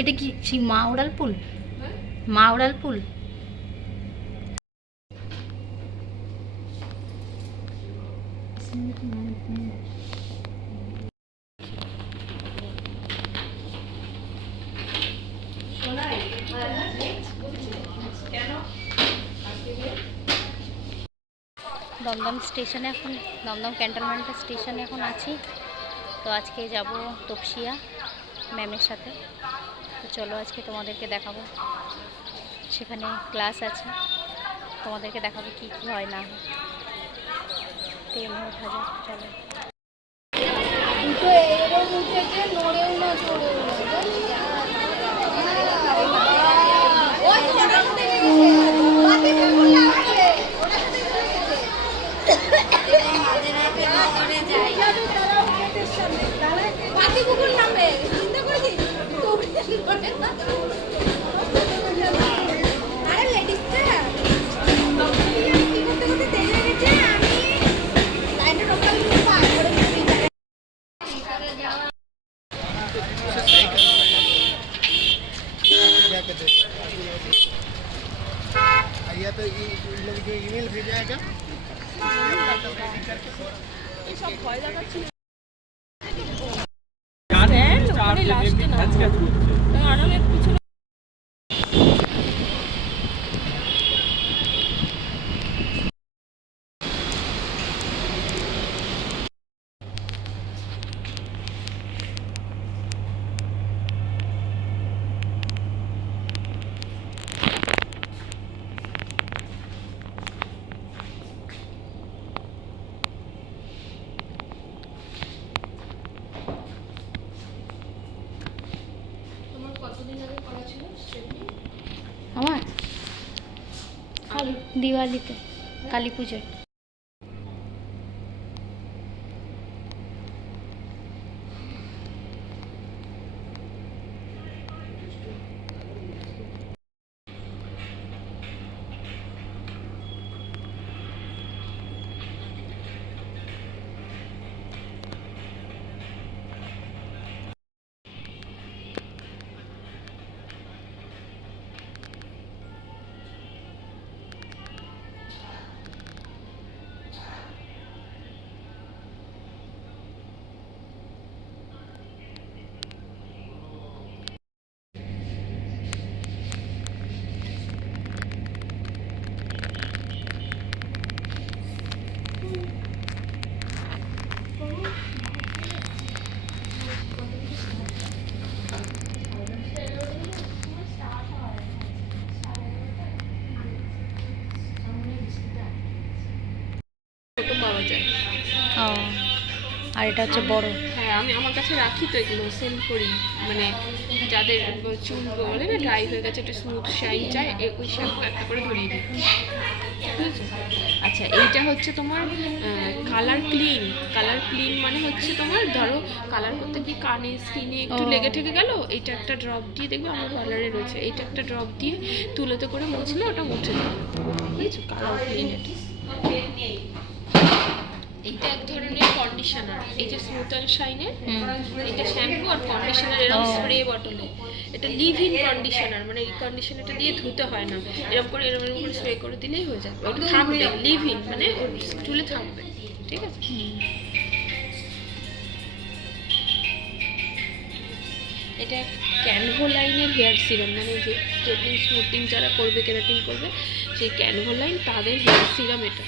এটা কি সেই মা উড়ালপুল? মা উড়ালপুল। দমদম স্টেশনে এখন, দমদম ক্যান্টনমেন্ট স্টেশনে এখন আছি। তো আজকে যাব তপসিয়া ম্যামের সাথে। তো চলো আজকে তোমাদেরকে দেখাবো, সেখানে ক্লাস আছে, তোমাদেরকে দেখাবো কি কি হয় না হয়। ট্রেনে ওঠা যাক, চলো। तो ईमेल भेजा আমার দিওয়ালিতে, কালী পুজোয়। পাওয়া যায়। ও, আর এটা হচ্ছে বড়। হ্যাঁ, আমি আমার কাছে রাখি তো, এগুলো সেল করি। মানে যাদের চুল বলে না ড্রাই হয়ে গেছে, একটা স্মুথ শাইন চাই, ওই শ্যাম্পু একটা করে ধরিয়ে দিই। আচ্ছা, এইটা হচ্ছে তোমার কালার ক্লিন। কালার ক্লিন মানে হচ্ছে তোমার ধরো কালার করতে কি কানে স্কিনে একটু লেগে ঠেকে গেল, এইটা একটা ড্রপ দিয়ে, দেখবে আমার পার্লারে রয়েছে, এইটা একটা ড্রপ দিয়ে তুলোতে করে মুছলে ওটা উঠে যাবে। বুঝেছো? কালার ক্লিন এটা। এইটা এক ধরনের কন্ডিশনার, এই যে স্মুথ অ্যান্ড শাইনের, এটা শ্যাম্পু আর কন্ডিশনার এরকম স্প্রে বটলে। এটা লিভ ইন কন্ডিশনার, মানে এই কন্ডিশনারটা দিয়ে ধুতে হয় না, এরকম করে স্প্রে করে দিলেই হয়ে যাবে। ওটা থাকবে লিভ ইন, মানে ওর চুলে থাকবে। ঠিক আছে? এটা ক্যানভোলাইনের হেয়ার সিরাম, মানে যে স্ট্রেটনিং স্মুথিং যারা করবে, কেরাটিন করবে, সেই ক্যানভোলাইন তাদের হেয়ার সিরাম এটা।